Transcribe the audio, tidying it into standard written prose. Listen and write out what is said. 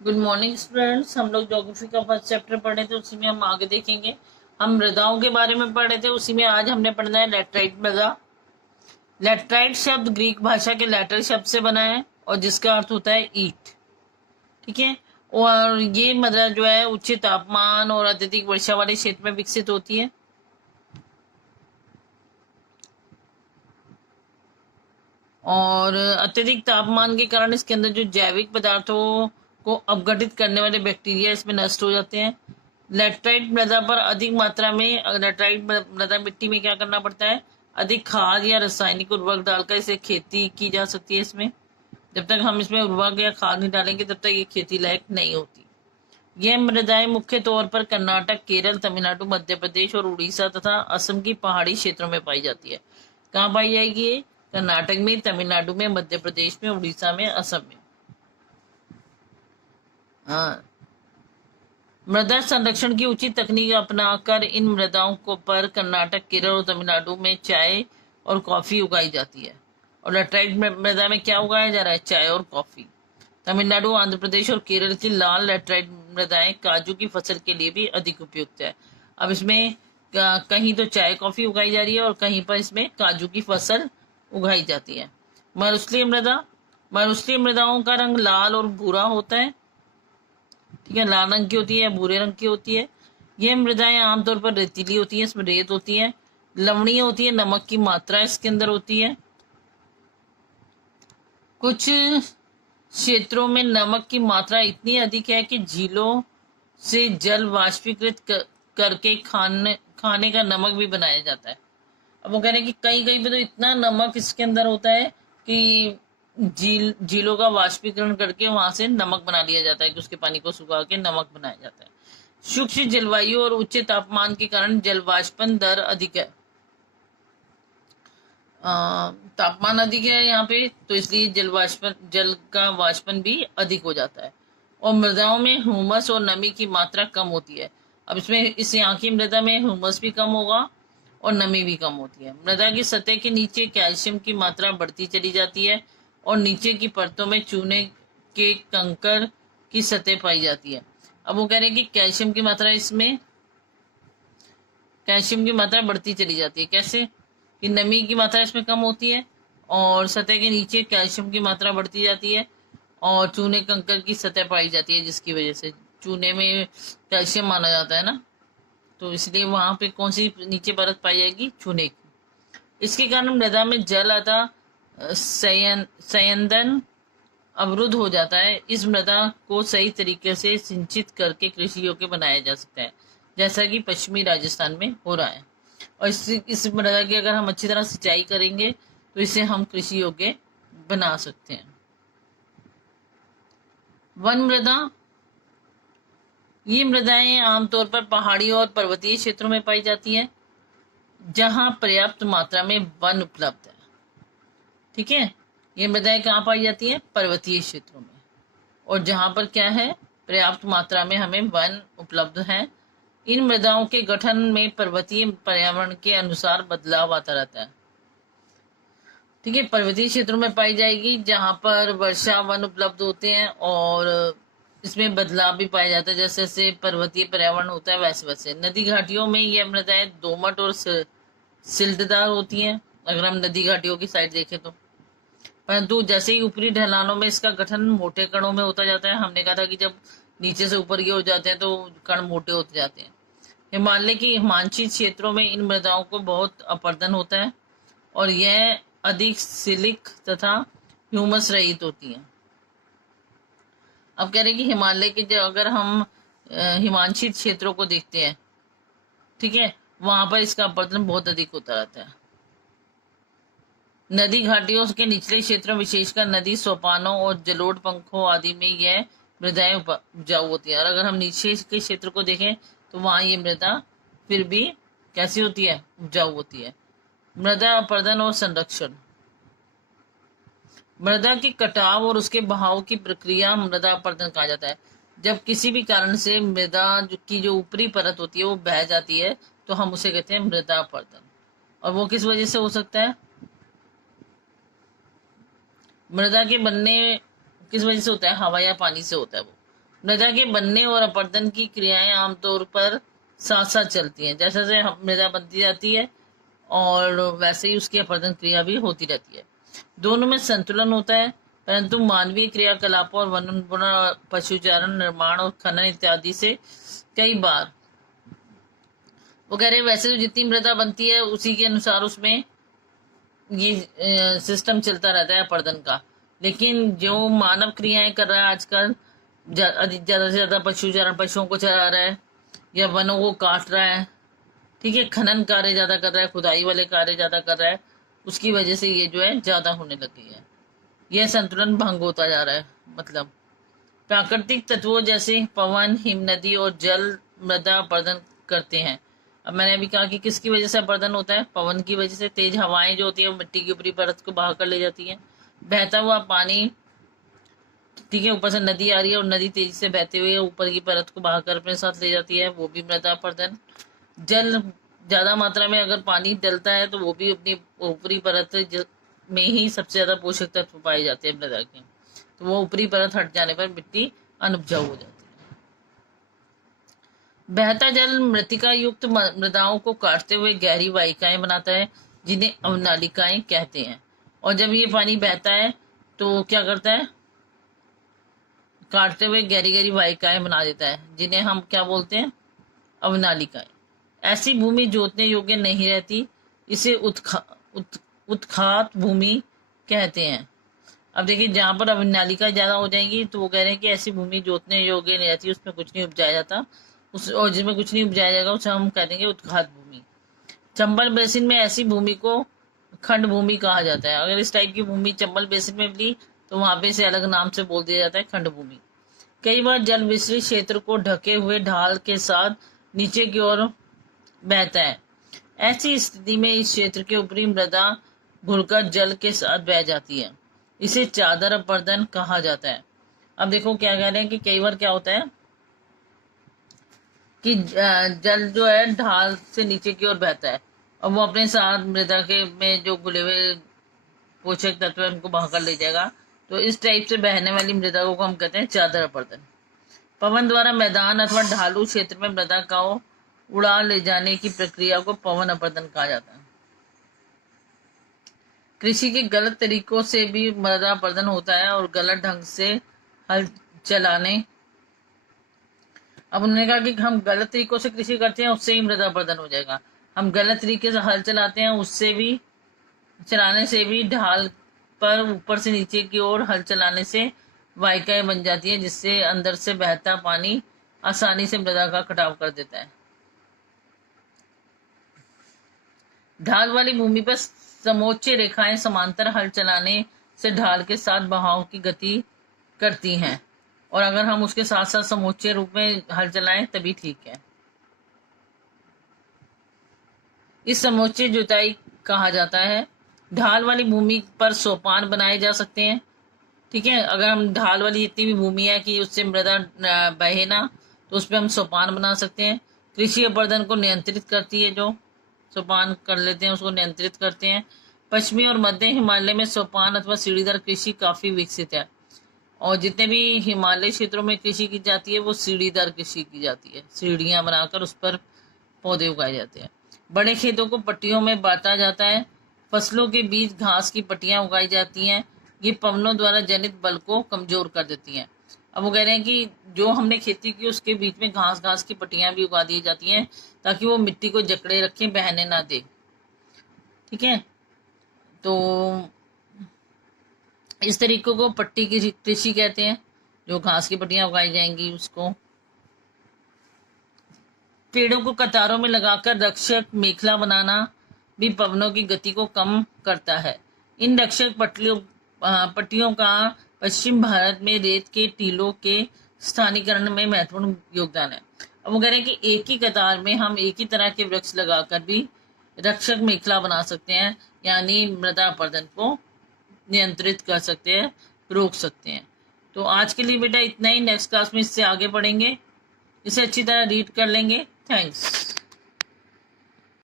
Good morning students. हम लोग geography का फर्स्ट चैप्टर पढ़ रहे थे, उसी में हम आगे देखेंगे। हम मृदाओं के बारे में पढ़ रहे थे, उसी में आज हमने पढ़ना है लैटराइट मृदा। लैटराइट शब्द ग्रीक भाषा के लैटर शब्द से बना है और जिसका अर्थ होता है ईट। ठीक है। और ये मृदा जो है उच्च तापमान और अत्यधिक वर्षा वाले क्षेत्र में विकसित होती है। और अत्यधिक तापमान के कारण इसके अंदर जो जैविक पदार्थों को अपघटित करने वाले बैक्टीरिया इसमें नष्ट हो जाते हैं। लैटराइट मृदा पर अधिक मात्रा में लैटराइट मृदा मिट्टी में क्या करना पड़ता है, अधिक खाद या रासायनिक उर्वरक डालकर इसे खेती की जा सकती है। इसमें जब तक हम इसमें उर्वरक या खाद नहीं डालेंगे तब तक ये खेती लायक नहीं होती। यह मृदाएं मुख्य तौर पर कर्नाटक, केरल, तमिलनाडु, मध्य प्रदेश और उड़ीसा तथा असम की पहाड़ी क्षेत्रों में पाई जाती है। कहाँ पाई जाएगी ये? कर्नाटक में, तमिलनाडु में, मध्य प्रदेश में, उड़ीसा में, असम में। हाँ। मृदा संरक्षण की उचित तकनीक अपनाकर इन मृदाओं को पर कर्नाटक, केरल और तमिलनाडु में चाय और कॉफी उगाई जाती है। और लैटराइट मृदा में क्या उगाया जा रहा है? चाय और कॉफी। तमिलनाडु, आंध्र प्रदेश और केरल की लाल लैटराइट मृदाएं काजू की फसल के लिए भी अधिक उपयुक्त है। अब इसमें कहीं तो चाय कॉफी उगाई जा रही है और कहीं पर इसमें काजू की फसल उगाई जाती है। मरुस्थलीय मृदा, मरुस्थलीय मृदाओं का रंग लाल और भूरा होता है। ठीक है, लाल रंग की होती है या भूरे रंग की होती है। यह मृदाएं आमतौर पर रेतीली होती है, इसमें रेत होती है, लवणीय होती है, नमक की मात्रा इसके अंदर होती है। कुछ क्षेत्रों में नमक की मात्रा इतनी अधिक है कि झीलों से जल वाष्पीकृत करके खाने का नमक भी बनाया जाता है। अब वो कह रहे हैं कि कहीं कहीं पे तो इतना नमक इसके अंदर होता है कि झीलों का वाष्पीकरण करके वहां से नमक बना लिया जाता है, कि उसके पानी को सुखा के नमक बनाया जाता है। सूक्ष्म जलवायु और उच्च तापमान के कारण जल वाष्पन दर अधिक है। तापमान अधिक है यहाँ पे, तो इसलिए जल का वाष्पन भी अधिक हो जाता है। और मृदाओं में ह्यूमस और नमी की मात्रा कम होती है। अब इसमें इस यहाँ की मृदा में ह्यूमस भी कम होगा और नमी भी कम होती है। मृदा की सतह के नीचे कैल्शियम की मात्रा बढ़ती चली जाती है और नीचे की परतों में चूने के कंकड़ की सतह पाई जाती है। अब वो कह रहे हैं कि कैल्शियम की मात्रा बढ़ती चली जाती है। कैसे? कि नमी की मात्रा इसमें कम होती है और सतह के नीचे कैल्शियम की मात्रा बढ़ती जाती है और चूने कंकड़ की सतह पाई जाती है, जिसकी वजह से चूने में कैल्शियम माना जाता है ना, तो इसलिए वहां पे कौन सी नीचे परत पाई जाएगी? चूने की। इसके कारण मृदा में जल अतः संयंदन अवरुद्ध हो जाता है। इस मृदा को सही तरीके से सिंचित करके कृषि योग्य बनाया जा सकता है, जैसा कि पश्चिमी राजस्थान में हो रहा है। और इस मृदा की अगर हम अच्छी तरह सिंचाई करेंगे तो इसे हम कृषि योग्य बना सकते हैं। वन मृदा, ये मृदाएं आमतौर पर पहाड़ी और पर्वतीय क्षेत्रों में पाई जाती हैं, जहां पर्याप्त मात्रा में वन उपलब्ध है। ठीक है, ये मृदाएं कहाँ पाई जाती है? पर्वतीय क्षेत्रों में। और जहां पर क्या है? पर्याप्त मात्रा में हमें वन उपलब्ध है। इन मृदाओं के गठन में पर्वतीय पर्यावरण के अनुसार बदलाव आता रहता है। ठीक है, पर्वतीय क्षेत्रों में पाई जाएगी जहां पर वर्षा वन उपलब्ध होते हैं और इसमें बदलाव भी पाया जाता है। जैसे जैसे पर्वतीय पर्यावरण होता है वैसे वैसे। नदी घाटियों में यह मृदाएं दोमट और सिल्टदार होती हैं, अगर हम नदी घाटियों की साइड देखें तो। परंतु जैसे ही ऊपरी ढलानों में इसका गठन मोटे कणों में होता जाता है। हमने कहा था कि जब नीचे से ऊपर की हो जाते हैं तो कण मोटे होते जाते हैं। हिमालय की हिमांशी क्षेत्रों में इन मृदाओं को बहुत अपरदन होता है और यह अधिक सिलिक तथा ह्यूमस रहित होती है। अब कह रहे हैं कि हिमालय के जो अगर हम हिमांशी क्षेत्रों को देखते हैं, ठीक है, वहां पर इसका अपरदन बहुत अधिक होता रहता है। नदी घाटियों के निचले क्षेत्रों, विशेषकर नदी सोपानों और जलोढ़ पंखों आदि में यह मृदाएं उपजाऊ होती है। और अगर हम नीचे के क्षेत्र को देखें तो वहां ये मृदा फिर भी कैसी होती है? उपजाऊ होती है। मृदा अपरदन और संरक्षण, मृदा के कटाव और उसके बहाव की प्रक्रिया मृदा अपरदन कहा जाता है। जब किसी भी कारण से मृदा की जो ऊपरी परत होती है वो बह जाती है तो हम उसे कहते हैं मृदा अपरदन। और वो किस वजह से हो सकता है? मृदा के बनने किस वजह से होता है? हवा या पानी से होता है वो। मृदा के बनने और अपरदन की क्रियाएं आमतौर पर साथ साथ चलती हैं। जैसे जैसे मृदा बनती जाती है और वैसे ही उसकी अपरदन क्रिया भी होती रहती है। दोनों में संतुलन होता है, परंतु मानवीय क्रियाकलापों और वन पुनः पशुचारण, निर्माण और खनन इत्यादि से कई बार, वो कह रहे हैं वैसे तो जितनी मृदा बनती है उसी के अनुसार उसमें ये सिस्टम चलता रहता है अपरदन का। लेकिन जो मानव क्रियाएं कर रहा है आजकल, ज्यादा से ज्यादा पशुचारण, पशुओं को चरा रहा है या वनों को काट रहा है, ठीक है, खनन कार्य ज्यादा कर रहा है, खुदाई वाले कार्य ज्यादा कर रहा है, उसकी वजह से ये जो है ज्यादा होने लगी है। यह संतुलन भंग होता जा रहा है। मतलब प्राकृतिक तत्वों जैसे पवन, हिम नदी और जल मृदा अपरदन करते हैं। अब मैंने अभी कहा कि किसकी वजह से अपरदन होता है? पवन की वजह से। तेज हवाएं जो होती है वो मिट्टी की ऊपरी परत को बहा कर ले जाती है। बहता हुआ पानी, ठीक है, ऊपर से नदी आ रही है और नदी तेजी से बहते हुए ऊपर की परत को बहाकर अपने साथ ले जाती है, वो भी मृदा अपरदन। जल, ज्यादा मात्रा में अगर पानी डलता है तो वो भी अपनी ऊपरी परत में ही सबसे ज्यादा पोषक तत्व पाए जाते हैं मृदा के, तो वो ऊपरी परत हट जाने पर मिट्टी अनउपजाऊ हो जाती है। बहता जल मृतिका युक्त मृदाओं को काटते हुए गहरी वाहिकाएं बनाता है, जिन्हें अवनालिकाएं कहते हैं। और जब ये पानी बहता है तो क्या करता है? काटते हुए गहरी गहरी वाहिकाएं बना देता है, जिन्हें हम क्या बोलते हैं? अवनालिकाएं। ऐसी भूमि जोतने योग्य नहीं रहती, इसे उत्खात भूमि कहते हैं। अब देखिए, जहां पर अवनालिका ज्यादा हो जाएंगी तो वो कह रहे हैं कि ऐसी भूमि जोतने योग्य नहीं रहती, उसमें कुछ नहीं उपजाया जाता, और जिसमें कुछ नहीं उपजाया जाएगा उसे हम कह देंगे उत्खात भूमि। चंबल बेसिन में ऐसी भूमि को खंड भूमि कहा जाता है। अगर इस टाइप की भूमि चंबल बेसिन में मिली तो वहां पे इसे अलग नाम से बोल दिया जाता है, खंड भूमि। कई बार जल विस्तृत क्षेत्र को ढके हुए ढाल के साथ नीचे की ओर बहता है। ऐसी स्थिति में इस क्षेत्र के ऊपरी मृदा घुलकर जल के साथ बह जाती है। इसे चादर अपरदन कहा जाता है। अब देखो क्या कह रहे हैं कि कई बार क्या होता है कि जल जो है ढाल से नीचे की ओर बहता है और वो अपने साथ मृदा के में जो घुले हुए पोषक तत्व है उनको बहाकर ले जाएगा। तो इस टाइप से बहने वाली मृदा को हम कहते हैं चादर अपरदन। पवन द्वारा मैदान अथवा ढालू क्षेत्र में मृदा का उड़ा ले जाने की प्रक्रिया को पवन अपरदन कहा जाता है। कृषि के गलत तरीकों से भी मृदा अपरदन होता है और गलत ढंग से हल चलाने, अब उन्होंने कहा कि हम गलत तरीकों से कृषि करते हैं उससे ही मृदा अपरदन हो जाएगा। हम गलत तरीके से हल चलाते हैं, उससे भी चलाने से भी ढाल पर ऊपर से नीचे की ओर हल चलाने से वाहिकाएं बन जाती है, जिससे अंदर से बहता पानी आसानी से मृदा का कटाव कर देता है। ढाल वाली भूमि पर समोच्च रेखाएं समांतर हल चलाने से ढाल के साथ बहाव की गति करती हैं, और अगर हम उसके साथ साथ समोच्च रूप में हल चलाएं तभी ठीक है। इस समोच्च जुताई कहा जाता है। ढाल वाली भूमि पर सोपान बनाए जा सकते हैं, ठीक है। अगर हम ढाल वाली जितनी भी भूमि है कि उससे मृदा बहे ना, तो उस पर हम सोपान बना सकते हैं। कृषि अपरदन को नियंत्रित करती है, जो सोपान कर लेते हैं उसको नियंत्रित करते हैं। पश्चिमी और मध्य हिमालय में सोपान अथवा सीढ़ीदार कृषि काफी विकसित है, और जितने भी हिमालय क्षेत्रों में कृषि की जाती है वो सीढ़ीदार कृषि की जाती है। सीढ़ियां बनाकर उस पर पौधे उगाए जाते हैं। बड़े खेतों को पट्टियों में बांटा जाता है। फसलों के बीच घास की पट्टियां उगाई जाती हैं। ये पवनों द्वारा जनित बल को कमजोर कर देती हैं। अब वो कह रहे हैं कि जो हमने खेती की उसके बीच में घास की पट्टियां भी उगा दी जाती हैं, ताकि वो मिट्टी को जकड़े रखें, बहने ना दे, ठीक है। तो इस तरीके को पट्टी की कृषि कहते हैं, जो घास की पट्टियां उगाई जाएंगी उसको। पेड़ों को कतारों में लगाकर रक्षक मेखला बनाना भी पवनों की गति को कम करता है। इन रक्षक पट्टियों का पश्चिम भारत में रेत के टीलों के स्थानीकरण में महत्वपूर्ण योगदान है। अब वो कह रहे हैं कि एक ही कतार में हम एक ही तरह के वृक्ष लगाकर भी रक्षक मेखला बना सकते हैं, यानी मृदा अपरदन को नियंत्रित कर सकते हैं, रोक सकते हैं। तो आज के लिए बेटा इतना ही। नेक्स्ट क्लास में इससे आगे पढ़ेंगे, इसे अच्छी तरह रीड कर लेंगे। थैंक्स।